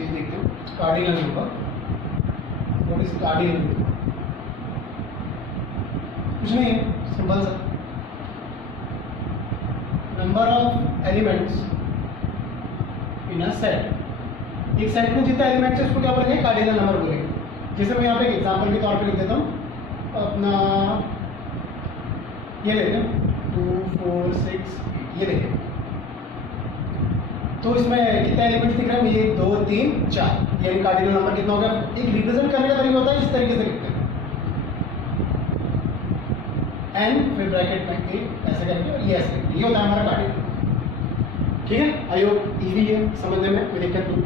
चीज़ देखते हैं, cardinal number. What is cardinal number? कुछ नहीं है, सिंपल सा number of elements in a set. एक सेट में जितने एलिमेंट्स है उसको क्या बोलेंगे? कार्डिनल नंबर बोलेंगे। जैसे मैं यहाँ पे एक एग्जांपल के तौर पे लिख देता हूँ, अपना ये लेते हैं 2 4 6 ये लेते हैं। तो इसमें कितने एलिमेंट्स दिख रहे हैं? 1 2 3 4, यानी कार्डिनल नंबर कितना होगा? एक रिप्रेजेंट करने का तरीका होता है, इस तरीके से लिखते हैं n फिर ब्रैकेट में a ऐसे करके ये ऐसे लिखते हैं। ये होता है हमारा कार्डिनल। ठीक है, आई होप इजी है समझने में, कोई दिक्कत नहीं।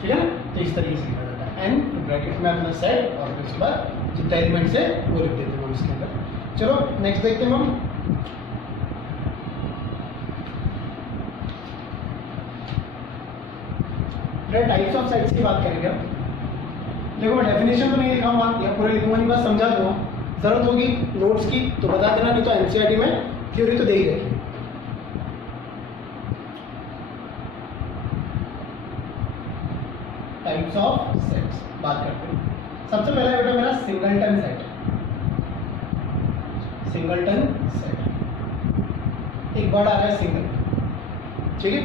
ठीक है ना, तो इस तरीके से लिखा जाता है n ब्रैकेट में अपना सेट और फिर उसके बाद जितने एलिमेंट्स है वो लिख देते हैं हम इसके अंदर। चलो नेक्स्ट देखते हैं हम। टाइप्स ऑफ सेट्स की बात करेंगे हम। देखो मैं डेफिनेशन तो नहीं लिखाऊंगा या पूरा लिखूंगा नहीं, बस समझा दूंगा। जरूरत होगी नोट्स की तो बता देना, नहीं तो एनसीईआरटी में थ्योरी तो दे ही रखी। टाइप्स ऑफ सेट्स बात करते हैं। सबसे पहला बेटा मेरा सिंगलटन सेट। सिंगलटन सेट, एक वर्ड आ रहा है सिंगल। ठीक है,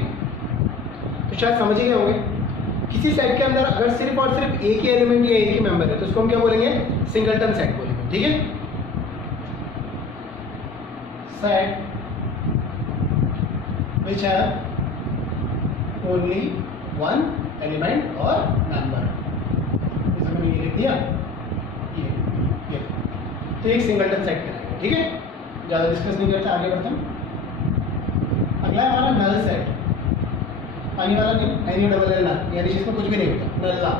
तो शायद समझ ही गए होंगे। किसी सेट के अंदर अगर सिर्फ और सिर्फ एक ही एलिमेंट या एक ही मेंबर है तो उसको हम क्या बोलेंगे? सिंगलटन सेट बोलेंगे। ठीक है, set which have only one element और मेंबर। जैसे मैंने ये लिख दिया, ये तो एक सिंगलटन सेट कहलाएगा। ठीक है, ज्यादा डिस्कस नहीं करते, आगे बढ़ते हैं। अगला है हमारा नल सेट। पानी वाला नहीं, NaNL, यानी जिसमें कुछ भी नहीं होता, नल्ला।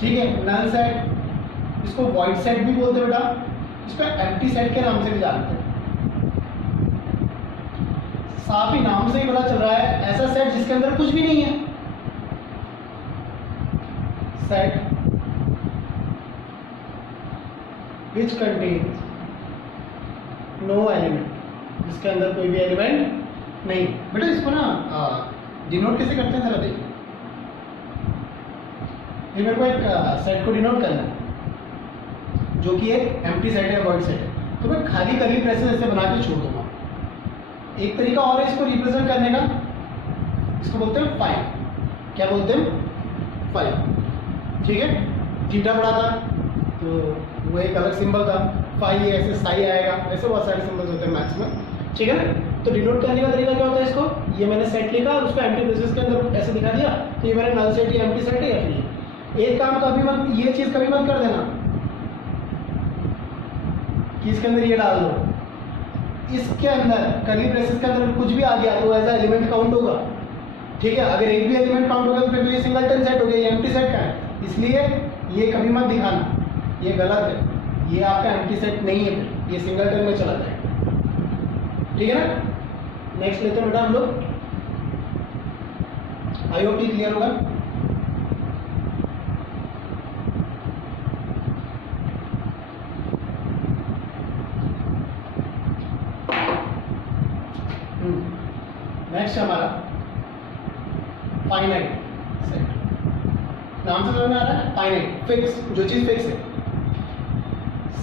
ठीक है, नल सेट, इसको वॉइड सेट भी बोलते हैं बेटा, इसको एम्प्टी सेट के नाम से भी जानते हैं। साफ ही नाम से ही पता चल रहा है, ऐसा सेट जिसके अंदर कुछ भी नहीं है। Set which contains no element, जिसके अंदर कोई भी एलिमेंट नहीं। बेटा इसको ना डिनोट कैसे करते हैं जरा देखिए। ये मेरे को एक सेट को डिनोट करना है जो कि एक एम्प्टी सेट है, वॉइड सेट है, तो मैं खाली कर्ली ब्रेसेस ऐसे बना के छोड़ दूंगा। एक तरीका और है इसको रिप्रेजेंट करने का, इसको बोलते हैं फाइव। क्या बोलते हैं? फाइव। ठीक है, थीटा बड़ा था तो वो एक अलग सिंबल था, फाइव ऐसे साई आएगा, ऐसे बहुत सारे सिंबल्स होते हैं मैथ्स में। ठीक है ना, तो डिनोट करने का तरीका क्या होता है? इसको ये मैंने सेट लिखा और उसको एम्प्टी ब्रेसेस के अंदर ऐसे दिखा दिया, तो ये मेरा नल सेट या एम्प्टी सेट है या फिर एक काम कभी मत, ये चीज कभी मत कर देना कि इसके अंदर ये डाल दो। इसके अंदर कर्ली ब्रेसेस के अंदर कुछ भी आ गया तो एज एलिमेंट काउंट होगा। ठीक है, अगर एक भी एलिमेंट काउंट होगा तो फिर ये सिंगलटन सेट हो गया, ये एम्प्टी सेट का है। इसलिए ये कभी मत दिखाना, ये गलत है, ये आपका एम्प्टी सेट नहीं है, ये सिंगलटन में चला जाएगा। ठीक है ना, नेक्स्ट लेते हैं बेटा हम लोग। आई होप क्लियर होगा। नेक्स्ट हमारा फाइनाइट सेट। नाम से समझ में आ रहा है? फाइनाइट, फिक्स, जो चीज फिक्स है।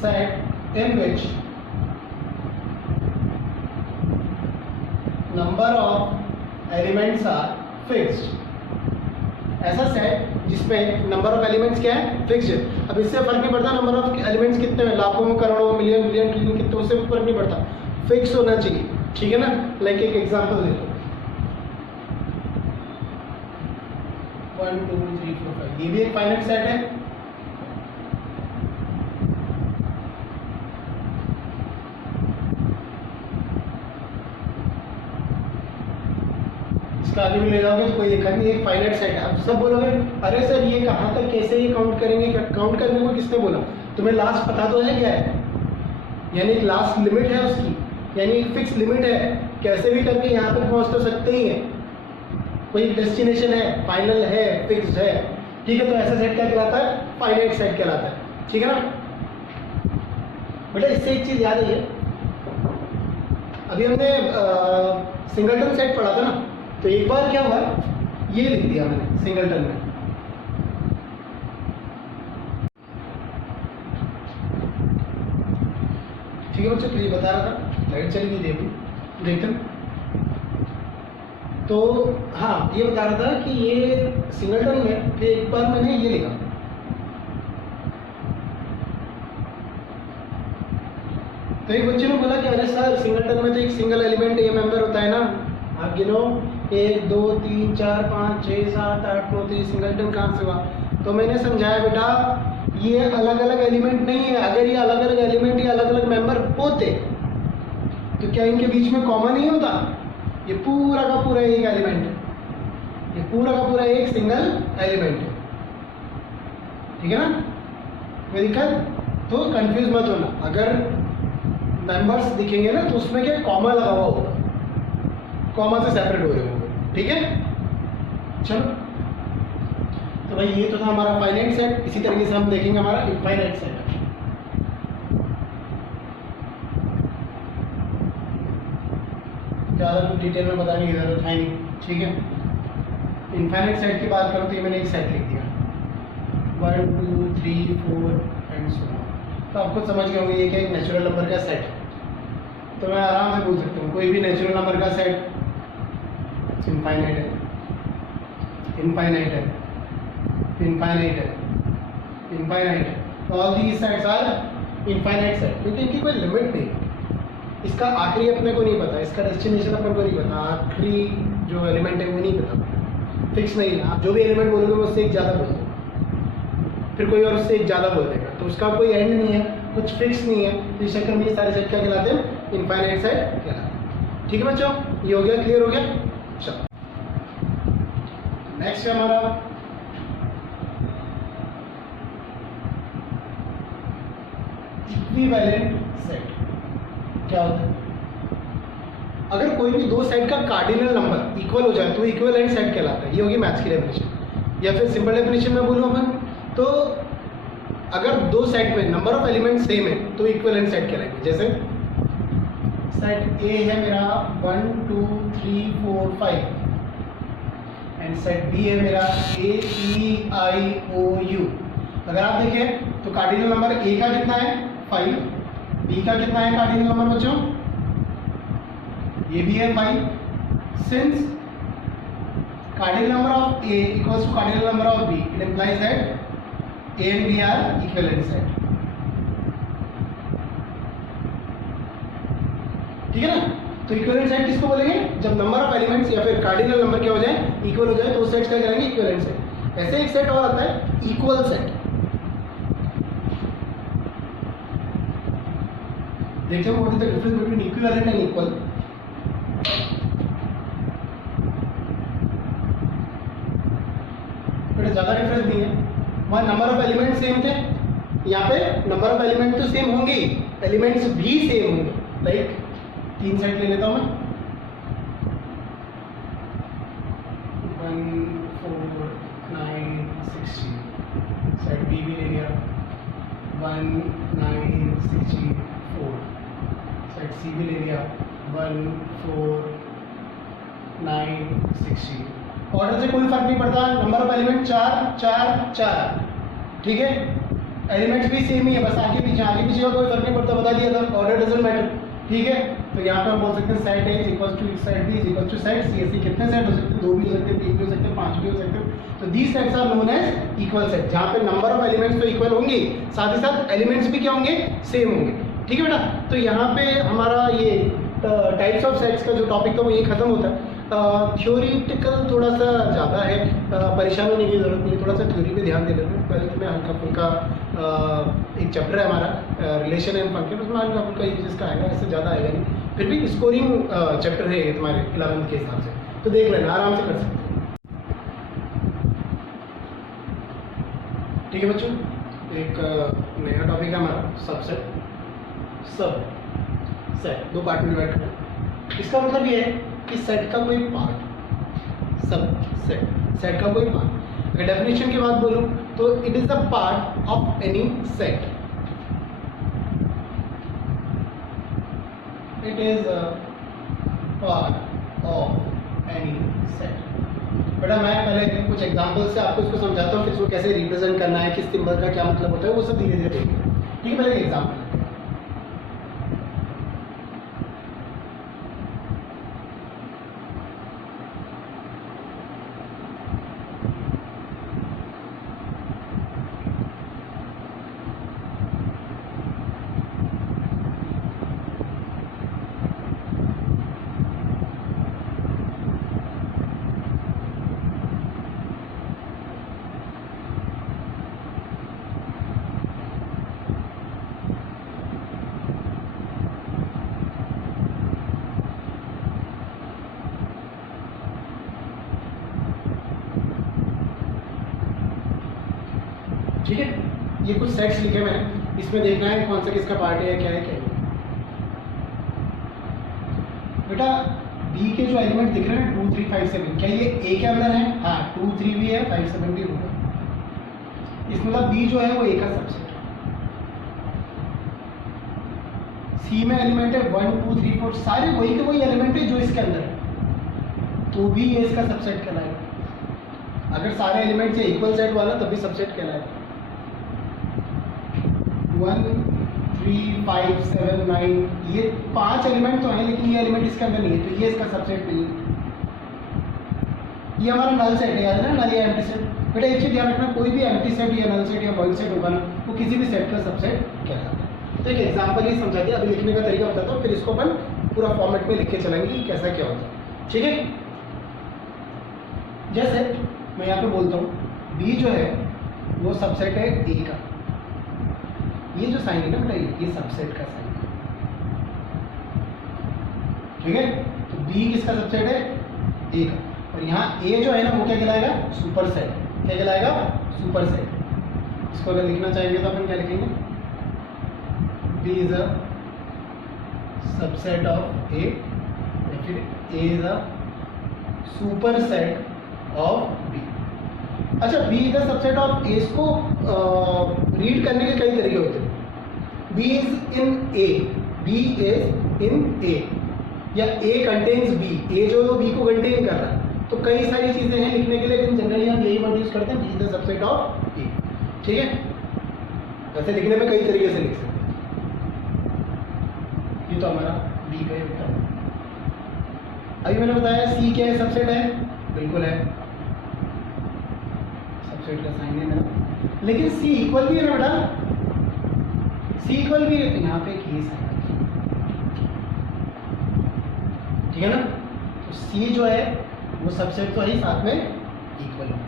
Set in which number of elements are fixed. ऐसा सेट जिसमें नंबर ऑफ एलिमेंट्स क्या है? फिक्स्ड है। अब इससे फर्क नहीं पड़ता नंबर ऑफ एलिमेंट्स कितने हैं, लाखों में, करोड़ों, मिलियन, बिलियन, ट्रिलियन कितने, उससे फर्क नहीं पड़ता, फिक्स होना चाहिए। ठीक है ना, लाइक एक एग्जांपल दे दो, 1 2 3 4 5, ये भी एक फाइनाइट सेट है। इसका आगे भी ले जाओगे तो कोई दिक्कत नहीं, एक फाइनाइट सेट है। अब सब बोलोगे अरे सर ये कहाँ तक, कैसे ये काउंट करेंगे? काउंट करने को किसने बोला? तुम्हें लास्ट पता तो है क्या है, यानी एक लास्ट लिमिट है उसकी, यानी एक फिक्स लिमिट है, कैसे भी करके यहाँ तक पहुँच तो सकते ही हैं। कोई डेस्टिनेशन है, फाइनल है, फिक्स्ड है। ठीक है, तो ऐसा सेट क्या कहलाता है? फाइनाइट सेट कहलाता है। ठीक है ना बेटा, इससे एक चीज याद है, अभी हमने सिंगलटन सेट पढ़ा था ना, तो एक बार क्या हुआ ये लिख दिया मैंने सिंगलटन में। ठीक है बच्चों, तो ये बता रहा था, लाइट चली गई देखो देखते हैं। तो हाँ, ये बता रहा था कि ये सिंगलटन में फिर एक बार मैंने ये लिखा, तो एक बच्चे ने बोला कि अरे सर सिंगलटन में तो एक सिंगल एलिमेंट ए मेंबर होता है ना, आप गिनो 1 2 3 4 5 6 7 8 9, तो ये सिंगलटन कहाँ से हुआ? तो मैंने समझाया बेटा ये अलग अलग एलिमेंट नहीं है, अगर ये अलग अलग एलिमेंट या अलग अलग मेंबर होते तो क्या इनके बीच में कॉमन नहीं होता? ये पूरा का पूरा एक एलिमेंट है, ये पूरा का पूरा एक सिंगल एलिमेंट है, ठीक है ना? कोई दिक्कत? तो कंफ्यूज मत होना, अगर मेंबर्स दिखेंगे ना तो उसमें क्या कॉमा लगा हुआ होगा, कॉमा से सेपरेट हो रहे होंगे, ठीक है? चलो, तो भाई ये तो था हमारा फाइनाइट सेट। इसी तरीके से हम देखेंगे हमारा इनफाइनाइट सेट। ज़्यादा कुछ डिटेल में बताने की जरूरत है नहीं, ठीक है? इनफाइनाइट सेट की बात करूँ तो ये मैंने एक सेट लिख दिया 1 2 3 4 एंड सो ऑन। तो आपको समझ गए होंगे ये क्या एक नेचुरल नंबर का सेट है। तो मैं आराम से पूछ सकता हूँ कोई भी नेचुरल नंबर का सेट इनफाइनाइट है, इनफाइनाइट है, इनफाइनाइट है, इनफाइनाइट है। All these sets are infinite set, क्योंकि इनकी कोई लिमिट नहीं। इसका आखिरी अपने को नहीं पता, इसका डेस्टिनेशन अपन को नहीं पता, आखिरी जो एलिमेंट है वो नहीं पता, फिक्स नहीं है। आप जो भी एलिमेंट बोलोगे वो उससे एक ज़्यादा बोल दो, फिर कोई और उससे एक ज़्यादा बोल देगा, तो उसका कोई एंड नहीं है, कुछ फिक्स नहीं है। तो इस चक्कर में ये सारे सेट क्या कहलाते हैं? इनफाइनाइट सेट कहलाते हैं। ठीक है बच्चों, ये हो गया, क्लियर हो गया? चलो नेक्स्ट है हमारा इक्विवेलेंट सेट। क्या होता है? अगर कोई भी दो सेट का कार्डिनल नंबर इक्वल हो जाए तो इक्विवेलेंट सेट कहलाता है। ये होगी मैथ्स की डेफिनेशन, या फिर सिंपल डेफिनेशन में बोलूँ अपन तो अगर दो सेट में नंबर ऑफ एलिमेंट सेम है तो इक्विवेलेंट सेट कहलाएंगे। जैसे सेट ए है मेरा 1 2 3 4 5 एंड सेट बी है मेरा ए ई आई ओ यू। अगर आप देखें तो कार्डिनल नंबर ए का कितना है 5, बी का कितना है कार्डिनल नंबर बच्चों? ये भी है 5। Since cardinal number of A equals to cardinal number of B, it implies that A and B are equivalent set। ठीक है ना? तो इक्विवेलेंट सेट किसको बोलेंगे? जब नंबर ऑफ एलिमेंट्स या फिर कार्डिनल नंबर क्या हो जाए, इक्वल हो जाए, तो उस सेट क्या करेंगे? Equivalent set. ऐसे एक सेट और आता है इक्वल सेट। देखो what is the difference between equivalent and equal. But ज्यादा डिफरेंस नहीं है, वहाँ नंबर ऑफ एलिमेंट सेम थे, यहाँ पे नंबर ऑफ एलिमेंट तो सेम होंगे, एलिमेंट्स भी सेम होंगे। लाइक 3 सेट ले लेता हूँ मैं, 1 4 9 16। सेट बी भी ले लिया 1 9 64। सेट सी भी ले लिया 1 4 9 16। ऑर्डर से कोई फर्क नहीं पड़ता, नंबर ऑफ एलिमेंट 4 4 4। ठीक है, एलिमेंट्स भी सेम ही है, बस आगे पीछे का कोई फर्क नहीं पड़ता, बता दिया था, ऑर्डर डजंट मैटर। ठीक है, तो यहाँ पे हम बोल सकते हैं set A equals to set B equals to set C. ऐसे कितने सेट हो सकते हैं? 2 भी हो सकते हैं, 3 भी हो सकते हैं, 5 भी हो सकते हैं। तो these sets are known as equal set, जहाँ पे नंबर ऑफ एलिमेंट्स तो इक्वल होंगे, साथ ही साथ एलिमेंट्स भी क्या होंगे? सेम होंगे। ठीक है बेटा, तो यहाँ पे हमारा ये टाइप्स ऑफ सेट्स का जो टॉपिक था वो ये खत्म होता है। थ्योरीटिकल थोड़ा सा ज़्यादा है, परेशान होने की ज़रूरत नहीं है, थोड़ा सा थ्योरी पे ध्यान दे लेते हैं। 12th में हल्का फुल्का एक चैप्टर है हमारा रिलेशन एंड फंक्शन, उसमें हल्का फुल्का एक चीज़ का आएगा, इससे ज़्यादा आएगा नहीं। फिर भी स्कोरिंग चैप्टर है ये तुम्हारे 11th के हिसाब से, तो देख लेना, आराम से कर सकते हैं। ठीक है बच्चों, एक नया टॉपिक है हमारा सबसेट। सब सेट 2 पार्ट में डिवाइड करना है। इसका मतलब ये है कि सेट का कोई पार्ट, सब सेट का कोई पार्ट। अगर डेफिनेशन की बात बोलूं तो it is the part of any set. It is a part of any set. बेटा मैं पहले कुछ एग्जांपल से आपको इसको समझाता हूँ, फिर इसको कैसे रिप्रेजेंट करना है, किस सिंबल का क्या मतलब होता है, वो सब धीरे धीरे देखेंगे। ठीक है, पहले एक एग्जाम्पल लेते हैं। ठीक है, ये कुछ सेट्स लिखे मैंने, इसमें देखना है कौन सा किसका पार्ट है, क्या है क्या नहीं। बेटा बी के जो एलिमेंट दिख रहे हैं ना 2 3 5 7, क्या ये ए के अंदर है? हाँ, 2 3 भी है, 5 7 भी होगा। इस मतलब बी जो है वो ए का सबसेट है। सी में एलिमेंट है 1 2 3 4, सारे वही के वही एलिमेंट है जो इसके अंदर है, तो भी ये इसका सबसेट कहलाएगा। अगर सारे एलिमेंट से इक्वल सेट वाला तब भी सबसेट कहलाएगा। 1 3 5 7 9, ये 5 एलिमेंट तो हैं, लेकिन ये एलिमेंट इसके अंदर नहीं है, तो ये इसका सबसेट नहीं है। ये हमारा नल सेट है, याद है ना, नल या एम्प्टी सेट। बेटा एक चीज ध्यान रखना, कोई भी एम्प्टी सेट या नल सेट या वॉइड सेट होगा ना, वो किसी भी सेट का सबसेट कहलाता है। तो एक एग्जांपल ही समझा दिया, अभी लिखने का तरीका बताता हूँ, फिर इसको अपन पूरा फॉर्मेट में लिख के चलेंगे कि कैसा क्या होता है। ठीक है, जैसे मैं यहाँ पे बोलता हूँ बी जो है वो सबसेट है ए का। ये जो साइन है ना बेटा, ये सबसेट का साइन है। ठीक है, तो बी किसका सबसेट है? ए का। और यहाँ ए जो है ना वो क्या कहलाएगा? Super set. क्या कहलाएगा? Super set. इसको अगर लिखना चाहेंगे तो अपन क्या लिखेंगे? B is a subset of A, या फिर A is a super set of B. अच्छा, B is the subset of A, इसको रीड करने के कई तरीके होते हैं। B is in A, B is in A, या ए कंटेन्स बी, ए जो है वो बी को कंटेन कर रहा है। तो कई सारी चीजें हैं लिखने के लिए, लेकिन जनरली हम यही वर्ड यूज करते हैं, B is the subset of A. ठीक है, वैसे लिखने में कई तरीके से लिख सकते हैं। ये तो हमारा बी का वेक्टर। अभी मैंने बताया सी क्या है? सबसेट है, बिल्कुल है, सबसेट का साइन है मेरा। लेकिन सी इक्वल भी है ना बेटा, सी इक्वल भी है, यहाँ पे एक ही साइन है, ठीक है ना। तो सी जो है वो सबसेट तो है ही, साथ में इक्वल है।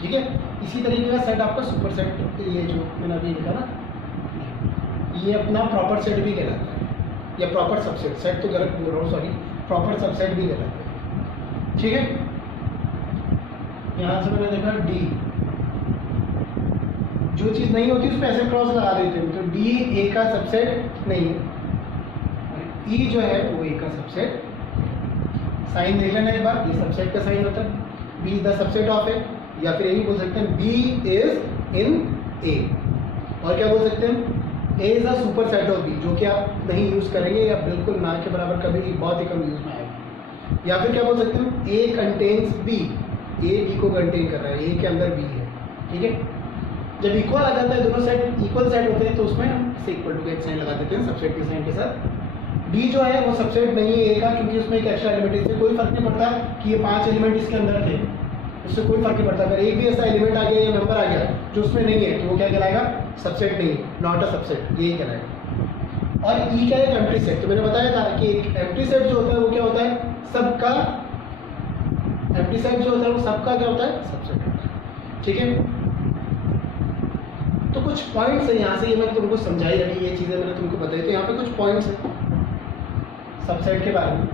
ठीक है, इसी तरीके का सेट आपका सुपर सेट, ये जो मैंने अभी लिखा ना, ये अपना प्रॉपर सेट भी कहलाता है, या प्रॉपर सबसेट। सेट तो गलत बोल रहा हूँ, सॉरी, प्रॉपर सबसेट भी कहलाता है। ठीक है, यहाँ से मैंने देखा डी, जो चीज़ नहीं होती उस पर ऐसे क्रॉस लगा देते हैं, तो डी ए का सबसेट नहीं है, और ई जो है वो ए का सबसेट। साइन देख लेना एक बार, ये सबसेट का साइन होता है। B is the subset of A, या फिर यही बोल सकते हैं बी इज इन ए, और क्या बोल सकते हैं? A is a super set of B, जो कि आप नहीं यूज करेंगे, या बिल्कुल ना के बराबर कभी बहुत ही कम यूज में आएगा। या फिर क्या बोल सकते हैं? ए कंटेन्स बी, ए बी को कंटेन कर रहा है, ए के अंदर बी है। ठीक है, जब इक्वल आ जाता है, दोनों सेट इक्वल सेट होते हैं, तो उसमें हम इसे इक्वल टू का एक साइन लगा देते हैं सबसेट के साइन के साथ। डी जो है वो सबसेट नहीं है ए का, क्योंकि उसमें एक एक्स्ट्रा एलिमेंट है। इससे कोई फर्क नहीं पड़ता कि ये 5 एलिमेंट इसके अंदर थे, उससे कोई फर्क नहीं पड़ता। अगर एक भी ऐसा एलिमेंट आ गया या नंबर आ गया जो उसमें नहीं है, तो वो क्या कहलाएगा? सबसेट नहीं है, नॉट अ सबसेट, ये कहलाएगा। और ई का एक एम्प्टी सेट, तो मैंने बताया था कि एक एम्प्टी सेट जो होता है वो क्या होता है? सबका एम्प्टी सेट जो होता है वो सबका क्या होता है? सबसेट होता है। ठीक है, तो कुछ पॉइंट्स है यहाँ से, ये मैंने तुमको समझाई, अभी ये चीज़ें मैंने तुमको बताई, तो यहाँ पे कुछ पॉइंट्स हैं सबसेट के बारे में,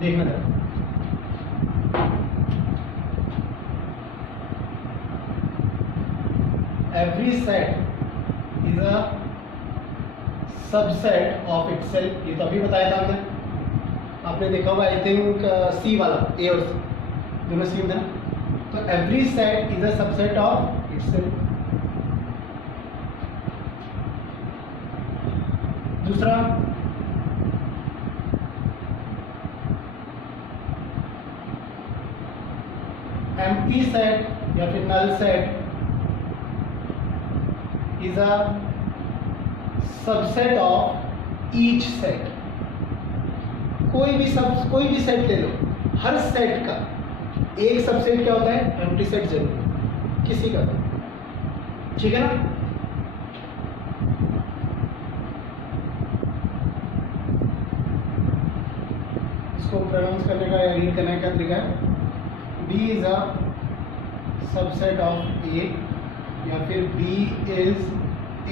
देखना जरा। Every set is a subset of itself, ये तो अभी बताया था हमने, आपने देखा होगा, आई थिंक सी वाला, ए और सी दोनों सी में था। तो every set is a subset of itself. दूसरा, एम्प्टी सेट या फिर null set is a subset of each set. कोई भी सेट ले लो, हर सेट का एक सबसेट क्या होता है, एम्प्टी सेट जरूर किसी का, ठीक है ना। इसको प्रोनाउंस करने का या रीड करने का तरीका है, B is a subset of A, या फिर B इज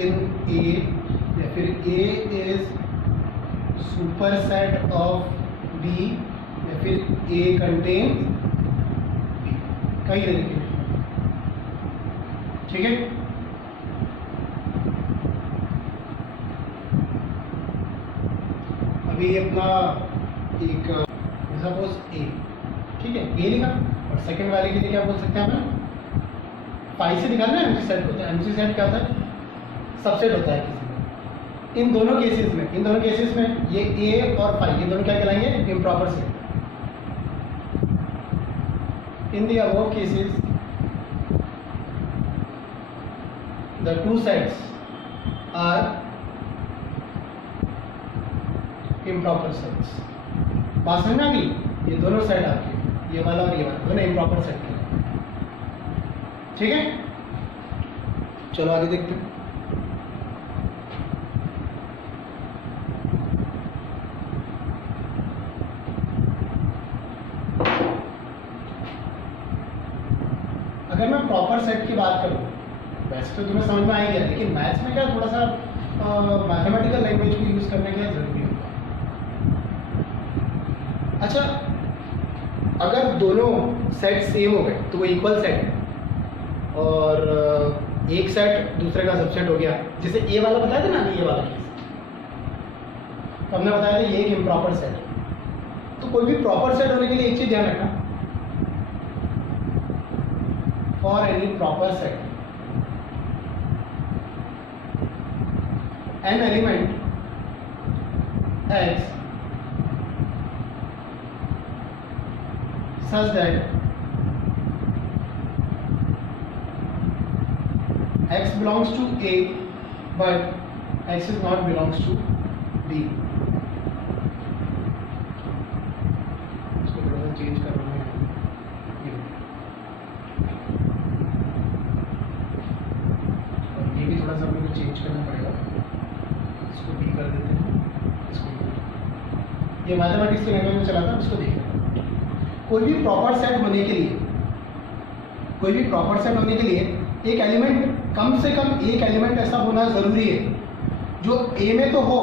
इन A, या फिर A is super set of B, या फिर A कंटेन्स B, कई तरीके, ठीक है। अभी अपना एक सपोज A, ठीक है, A लिखा, और सेकंड वाले के लिए क्या बोल सकते हैं हमें, फाइव से निकालना है, एमसी सेट होता है। एमसी सेट क्या होता है, सबसेट होता है किसी में। इन दोनों केसेस में ये A और फाइव, ये दोनों क्या कहलाएंगे, improper set. In the above cases the two sets are improper sets. बात समझ में आ गई, ये दोनों सेट आपके, ये वाला और ये वाला दोनों इम्प्रॉपर सेट के, ठीक है। चलो आगे देखते हैं। अगर मैं प्रॉपर सेट की बात करूं, वैसे तो तुम्हें समझ में आ ही गया, लेकिन मैथ्स में क्या थोड़ा सा मैथमेटिकल लैंग्वेज को यूज करने का जरूरी होता है। अच्छा, अगर दोनों सेट सेम हो गए तो वो इक्वल सेट है, और एक सेट दूसरे का सबसेट हो गया, जैसे ए वाला बताया था ना, ये वाला केस तो हमने बताया था ये एक इम्प्रॉपर सेट है। तो कोई भी प्रॉपर सेट होने के लिए एक चीज ध्यान रखना, for any proper set an element x such that x belongs to A but x is not belongs to B। इसको थोड़ा सा चेंज कर रहा हूँ, और ये भी थोड़ा सा मुझे चेंज करना पड़ेगा, इसको B कर देते हैं, इसको ये मैथमेटिक्स के लैंग्वेज में चला था, इसको देखना। कोई भी प्रॉपर सेट होने के लिए एक एलिमेंट, कम से कम एक एलिमेंट ऐसा होना जरूरी है जो ए में तो हो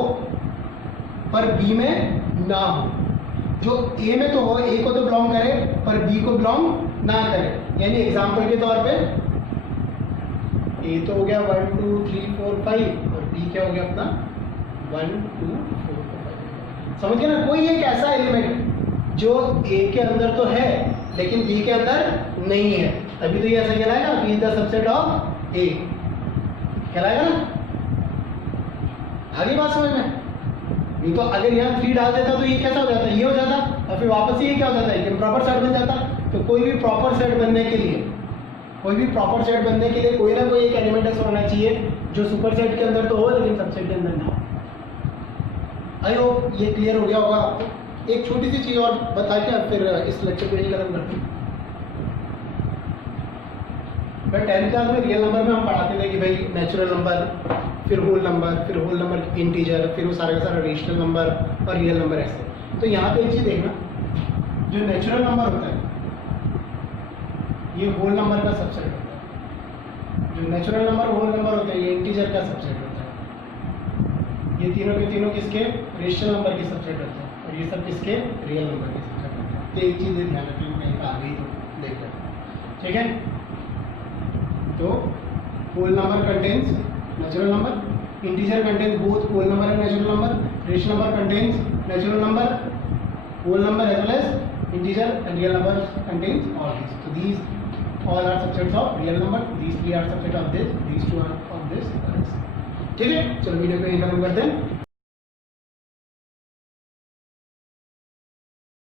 पर बी में ना हो, जो ए में तो हो, ए को तो बिलोंग करे पर बी को बिलोंग ना करे। यानी एग्जांपल के तौर पे ए तो हो गया 1 2 3 4 5 और बी क्या हो गया अपना 1 2 4 5। समझ गए ना, कोई एक ऐसा एलिमेंट जो ए के अंदर तो है लेकिन बी के अंदर नहीं है, तभी तो ये ऐसा कहलाएगा B is the subset of A, कहलाएगा ना। आगे बात समझ में, नहीं तो अगर यहाँ 3 डाल देता तो ये कैसा हो जाता, ये हो जाता, और फिर वापस ये क्या हो जाता है, प्रॉपर सेट बन जाता। तो कोई भी प्रॉपर सेट बनने के लिए कोई ना कोई एक एलिमेंट ऐसा होना चाहिए जो सुपर सेट के अंदर तो हो लेकिन सबसेट के अंदर ना हो। आई होप ये क्लियर हो गया होगा आपको। एक छोटी सी चीज और बता के फिर इस लेक्चर को यही खत्म करते हैं। मैं 10th क्लास में रियल नंबर में हम पढ़ाते थे कि भाई नेचुरल नंबर, फिर होल नंबर इंटीजर, फिर वो सारा का सारा रेशनल नंबर और रियल नंबर ऐसे। तो यहाँ पे एक चीज देखना, जो नेचुरल नंबर होता है ये होल नंबर का सबसेट होता है। जो नेचुरल नंबर होल नंबर होता है ये इंटीजर का सबसेट होता है। ये तीनों के तीनों किसके, रेशनल नंबर के सबसेट होते हैं, और ये सब किसके, रियल नंबर के सबसेट होते हैं। तो एक चीज़ ध्यान रखना, कहीं पर आ गई तो देख लें, ठीक है। तो whole number contains natural number, integer contains both whole number and natural number, rational number contains natural number, whole number as well as integer, and real number contains all these. So these all are subsets of real number. These 3 are subset of this. These 2 are of this. ठीक है, चलो video को यहीं खत्म करते हैं।